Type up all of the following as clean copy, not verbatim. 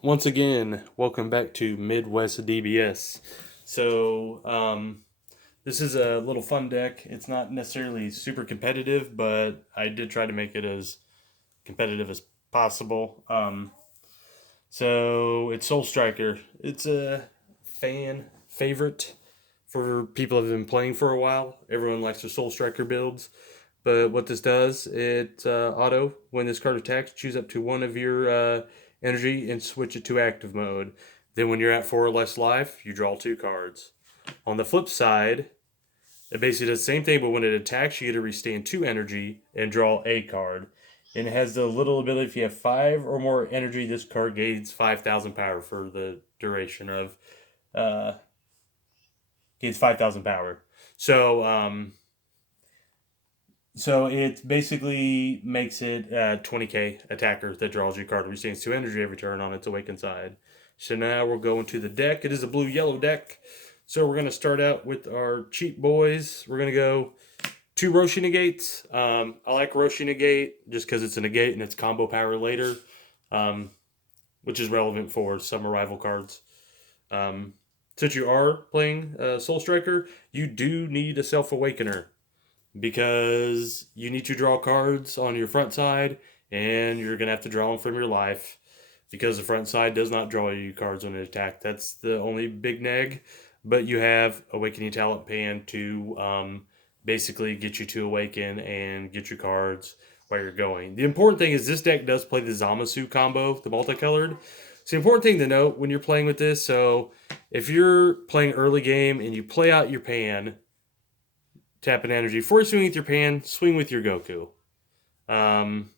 Once again, welcome back to Midwest DBS. This is a little fun deck. It's not necessarily super competitive, but I did try to make it as competitive as possible. It's Soul Striker. It's a fan favorite for people who have been playing for a while. Everyone likes their Soul Striker builds. But what this does, it auto, when this card attacks, choose up to one of your energy and switch it to active mode. Then when you're at 4 or less life, you draw 2 cards. On the flip side, it basically does the same thing, but when it attacks, you get to restand 2 energy and draw a card. And it has the little ability, if you have 5 or more energy, this card gains 5,000 power for the duration of, uh, gains 5,000 power. So, um, So it basically makes it a 20k attacker that draws you a card, retains 2 energy every turn on its awakened side. So now we're going to the deck. It is a blue-yellow deck. So we're going to start out with our cheap boys. We're going to go 2 Roshi negates. I like Roshi negate just because it's a negate and it's combo power later, um, which is relevant for some arrival cards. Um, since you are playing Soul Striker, you do need a Self Awakener because you need to draw cards on your front side and you're going to have to draw them from your life because the front side does not draw you cards on an attack. That's the only big neg. But you have Awakening Talent Pan to basically get you to awaken and get your cards while you're going. The important thing is this deck does play the Zamasu combo, the multicolored. So the important thing to note when you're playing with this, so if you're playing early game and you play out your pan, tap an energy. Before you swing with your pan, swing with your Goku. Um,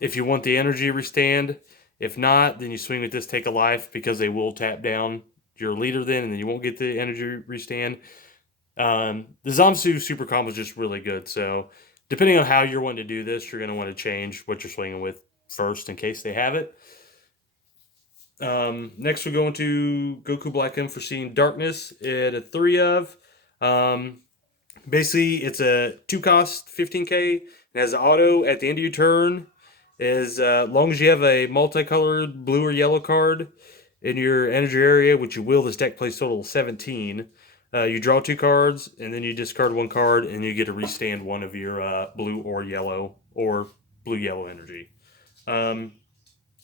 if you want the energy restand, if not, then you swing with this take a life because they will tap down your leader then, and then you won't get the energy restand. The Zamsu super combo is just really good. So depending on how you're wanting to do this, you're going to want to change what you're swinging with first in case they have it. Next, we're going to Goku Black Unforeseen Darkness at a 3 of. Um, Basically, it's a 2 cost 15k. It has auto at the end of your turn. As long as you have a multicolored blue or yellow card in your energy area, which you will, this deck plays total 17. You draw 2 cards, and then you discard 1 card, and you get to restand one of your blue or blue yellow energy. Um,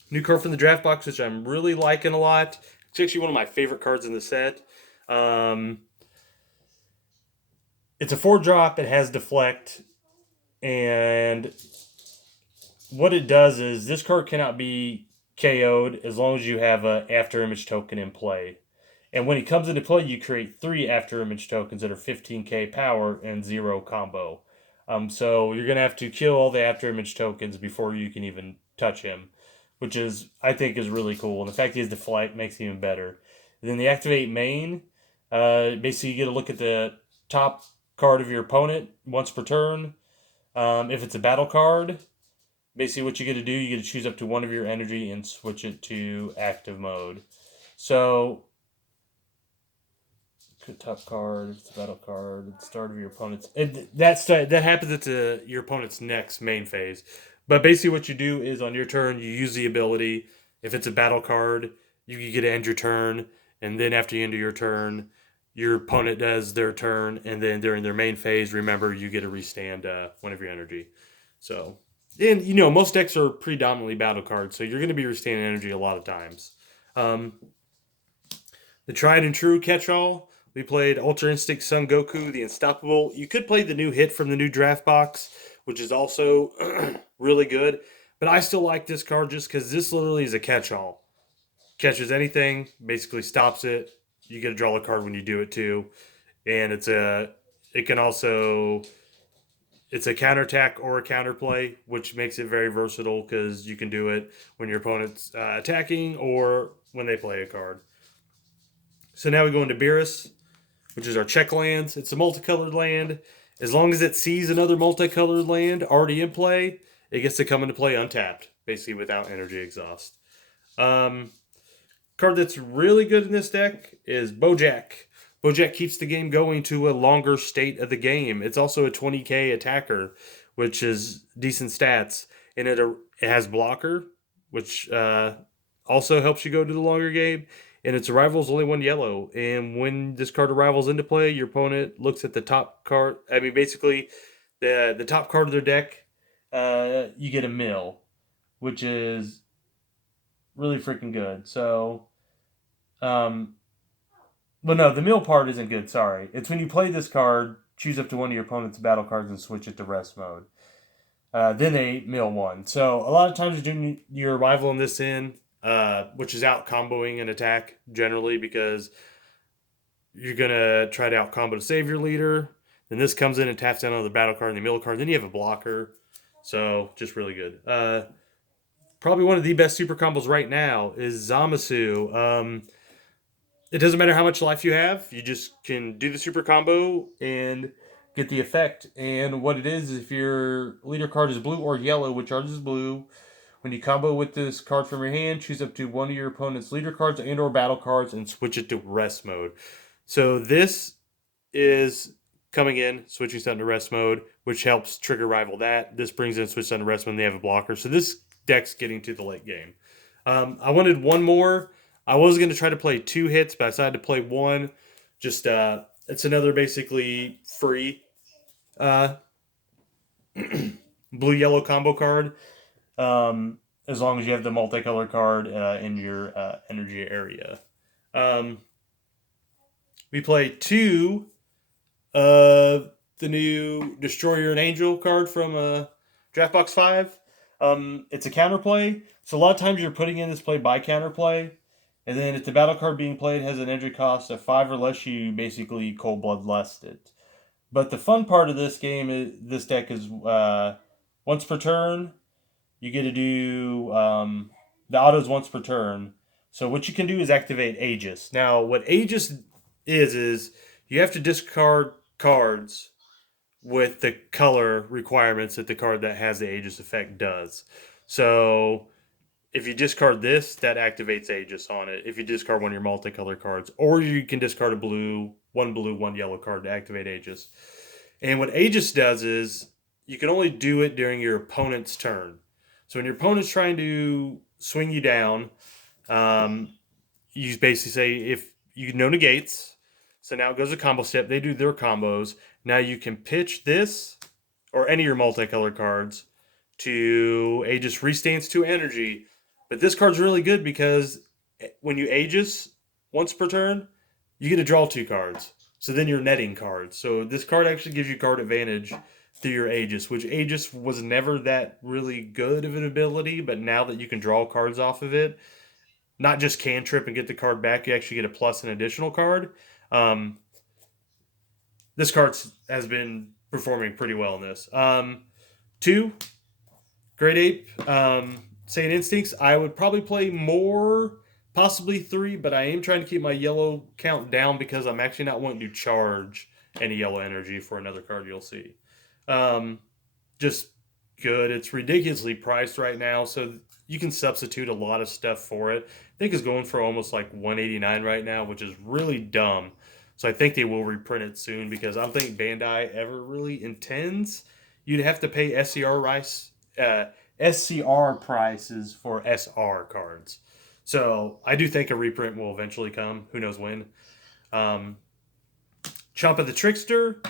New card from the draft box, which I'm really liking a lot. It's actually one of my favorite cards in the set. Um, it's a 4 drop. It has deflect, and what it does is this card cannot be KO'd as long as you have a after image token in play. And when it comes into play, you create 3 after image tokens that are 15k power and 0 combo. So you're gonna have to kill all the after image tokens before you can even touch him, which is I think is really cool. And the fact he has deflect makes it even better. And then the activate main, basically you get to look at the top card of your opponent once per turn. If it's a battle card, basically what you get to do, you get to choose up to one of your energy and switch it to active mode. So top card, it's a battle card at the start of your opponent's. That happens at your opponent's next main phase. But basically, what you do is on your turn, you use the ability. If it's a battle card, you get to end your turn, and then after you end your turn, your opponent does their turn, and then during their main phase, remember you get to restand one of your energy. So, and most decks are predominantly battle cards, so you're going to be restanding energy a lot of times. Um, the tried and true catch-all. We played Ultra Instinct Sun Goku, the Unstoppable. You could play the new hit from the new draft box, which is also really good. But I still like this card just because this literally is a catch-all. Catches anything, basically stops it. You get to draw a card when you do it too, and it can also it's a counterattack or a counterplay, which makes it very versatile because you can do it when your opponent's attacking or when they play a card. So now we go into Beerus, which is our check lands. It's a multicolored land. As long as it sees another multicolored land already in play, it gets to come into play untapped, basically without energy exhaust. Um, Card that's really good in this deck is Bojack. Bojack keeps the game going to a longer state of the game. It's also a 20k attacker, which is decent stats. And it has blocker, which also helps you go to the longer game. And its arrival is only 1 yellow. And when this card arrivals into play, your opponent looks at the top card. I mean, basically, the top card of their deck. You get a mill, which is really freaking good. So, um, but no, the mill part isn't good. Sorry, it's when you play this card, choose up to one of your opponent's battle cards and switch it to rest mode. Then they mill one. So a lot of times you're doing your arrival in this which is out comboing an attack generally because you're gonna try to out combo to save your leader. Then this comes in and taps down on the battle card and the mill card. Then you have a blocker. So just really good. Probably one of the best super combos right now is Zamasu. It doesn't matter how much life you have. You just can do the super combo and get the effect. And what it is if your leader card is blue or yellow, which ours is blue, when you combo with this card from your hand, choose up to one of your opponent's leader cards and or battle cards and switch it to rest mode. So this is coming in, switching something to rest mode, which helps trigger rival that. This brings in switch something to rest mode, and they have a blocker. So this deck's getting to the late game. I wanted one more. I was going to try to play 2 hits, but I decided to play one. Just it's another basically free blue-yellow combo card. As long as you have the multicolor card in your energy area. We play 2 of the new Destroyer and Angel card from Draft Box 5. It's a counterplay. So a lot of times you're putting in this play by counterplay. And then if the battle card being played has an energy cost of 5 or less, you basically cold bloodlust it. But the fun part of this game, this deck is once per turn, you get to do the autos once per turn. So what you can do is activate Aegis. Now, what Aegis is you have to discard cards with the color requirements that the card that has the Aegis effect does. So if you discard this, that activates Aegis on it. If you discard one of your multicolor cards, or you can discard a blue, one yellow card to activate Aegis. And what Aegis does is you can only do it during your opponent's turn. So when your opponent's trying to swing you down, you basically say if you know negates. So now it goes to combo step. They do their combos. Now you can pitch this or any of your multicolor cards to Aegis Restance 2 energy. But this card's really good because when you Aegis once per turn, you get to draw 2 cards. So then you're netting cards. So this card actually gives you card advantage through your Aegis, which Aegis was never that really good of an ability, but now that you can draw cards off of it, not just cantrip and get the card back, you actually get a plus an additional card. This card has been performing pretty well in this. 2, Great Ape, Saiyan Instincts. I would probably play more, possibly 3, but I am trying to keep my yellow count down because I'm actually not wanting to charge any yellow energy for another card you'll see. Just good. It's ridiculously priced right now, so you can substitute a lot of stuff for it. I think it's going for almost like $189 right now, which is really dumb. So I think they will reprint it soon because I don't think Bandai ever really intends you'd have to pay SCR prices for SR cards. So I do think a reprint will eventually come. Who knows when? Chompa the Trickster.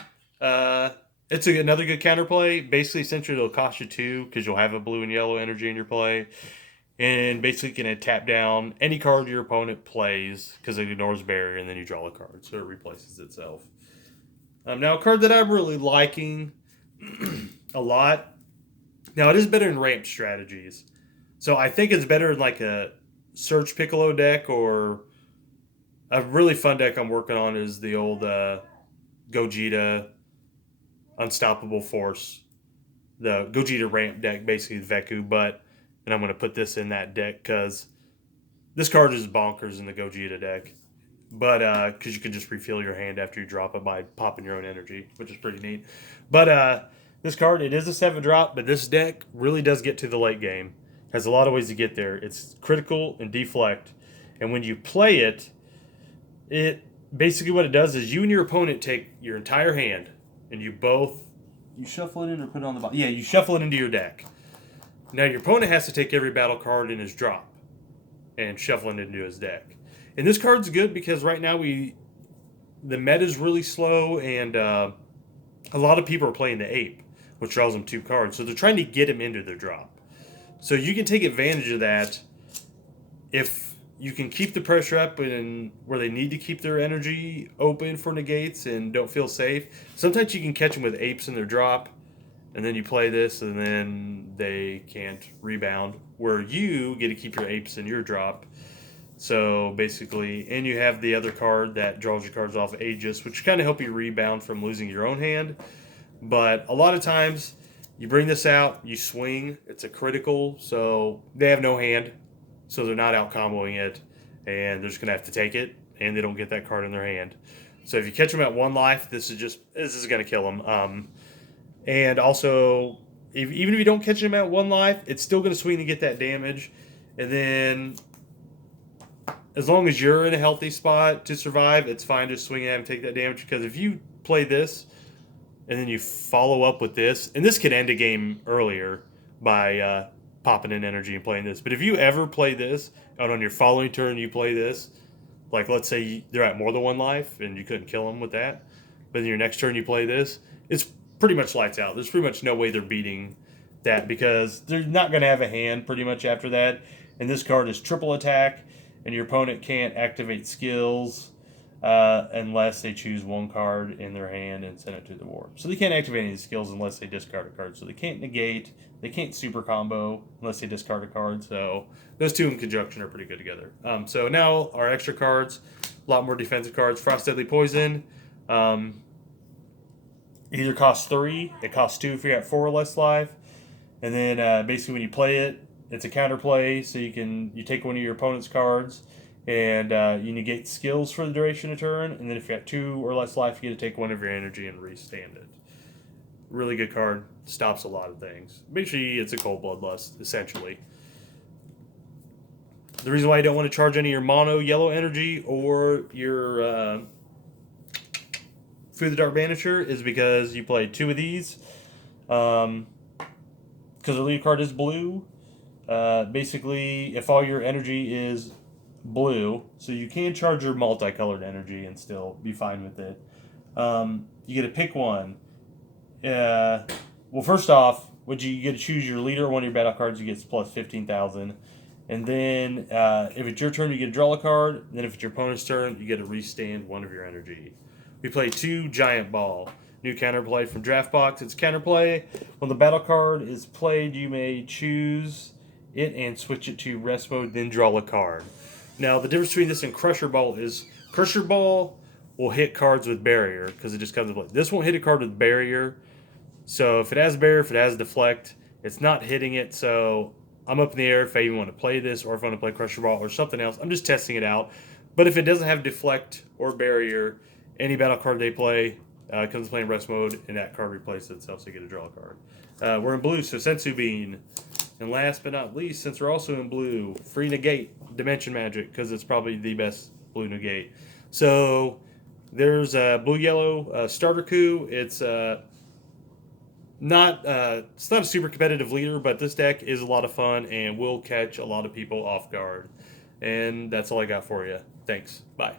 It's another good counterplay. Basically, essentially, it'll cost you 2 because you'll have a blue and yellow energy in your play. And basically, you can tap down any card your opponent plays because it ignores barrier, and then you draw a card. So it replaces itself. Now, a card that I'm really liking a lot. Now, it is better in ramped strategies. So I think it's better in like a Search Piccolo deck, or a really fun deck I'm working on is the old Gogeta Unstoppable Force. The Gogeta ramp deck, basically Veku, and I'm going to put this in that deck because this card is bonkers in the Gogeta deck. But because you can just refill your hand after you drop it by popping your own energy, which is pretty neat. But this card, it is a 7-drop, but this deck really does get to the late game. Has a lot of ways to get there. It's critical and deflect. And when you play it, basically what it does is you and your opponent take your entire hand and you shuffle it in or put it on the bottom. Yeah, you shuffle it into your deck. Now your opponent has to take every battle card in his drop. and shuffling it into his deck. And this card's good because right now the meta's really slow, and a lot of people are playing the ape, which draws them 2 cards. So they're trying to get him into their drop. So you can take advantage of that if you can keep the pressure up and where they need to keep their energy open for negates and don't feel safe. Sometimes you can catch them with apes in their drop, and then you play this, and then they can't rebound, where you get to keep your apes in your drop. So basically, and you have the other card that draws your cards off aegis, which kind of help you rebound from losing your own hand. But a lot of times, you bring this out, you swing, it's a critical, so they have no hand, so they're not out comboing it, and they're just going to have to take it, and they don't get that card in their hand. So if you catch them at 1 life, this is going to kill them. And also, even if you don't catch them at 1 life, it's still going to swing to get that damage. And then, as long as you're in a healthy spot to survive, it's fine to swing at and take that damage. Because if you play this, and then you follow up with this, and this could end a game earlier by popping in energy and playing this. But if you ever play this, and on your following turn you play this, like let's say they're at more than 1 life, and you couldn't kill them with that, but then your next turn you play this, it's pretty much lights out. There's pretty much no way they're beating that, because they're not going to have a hand pretty much after that. And this card is triple attack, and your opponent can't activate skills unless they choose 1 card in their hand and send it to the board. So they can't activate any skills unless they discard a card. So they can't negate, they can't super combo unless they discard a card. So those 2 in conjunction are pretty good together. So now our extra cards, a lot more defensive cards. Frost Deadly Poison. Either costs 3, it costs 2 if you're at 4 or less life. And then basically when you play it, it's a counterplay, so you take one of your opponent's cards, and you negate skills for the duration of turn, and then if you're at 2 or less life, you get to take 1 of your energy and restand it. Really good card, stops a lot of things. Basically, it's a cold bloodlust, essentially. The reason why you don't want to charge any of your mono yellow energy or your Through the Dark Banisher is because you play 2 of these. Because the lead card is blue. Basically, if all your energy is blue, so you can charge your multicolored energy and still be fine with it. You get to pick one. Well, first off, you get to choose your leader. One of your battle cards, you get plus 15,000. And then, if it's your turn, you get to draw a card. And then if it's your opponent's turn, you get to restand 1 of your energy. We play 2 Giant Ball. New counterplay from Draft Box. It's counterplay. When the battle card is played, you may choose it and switch it to rest mode, then draw a card. Now, the difference between this and Crusher Ball is Crusher Ball will hit cards with barrier because it just comes with play. This won't hit a card with barrier. So if it has barrier, if it has deflect, it's not hitting it. So I'm up in the air if I even want to play this, or if I want to play Crusher Ball or something else. I'm just testing it out. But if it doesn't have deflect or barrier, any battle card they play comes playing rest mode, and that card replaces itself, so you get to draw a card. We're in blue, so Sensu Bean. And last but not least, since we're also in blue, free negate Dimension Magic, because it's probably the best blue negate. So there's blue-yellow starter coup. It's not a super competitive leader, but this deck is a lot of fun and will catch a lot of people off guard. And that's all I got for you. Thanks. Bye.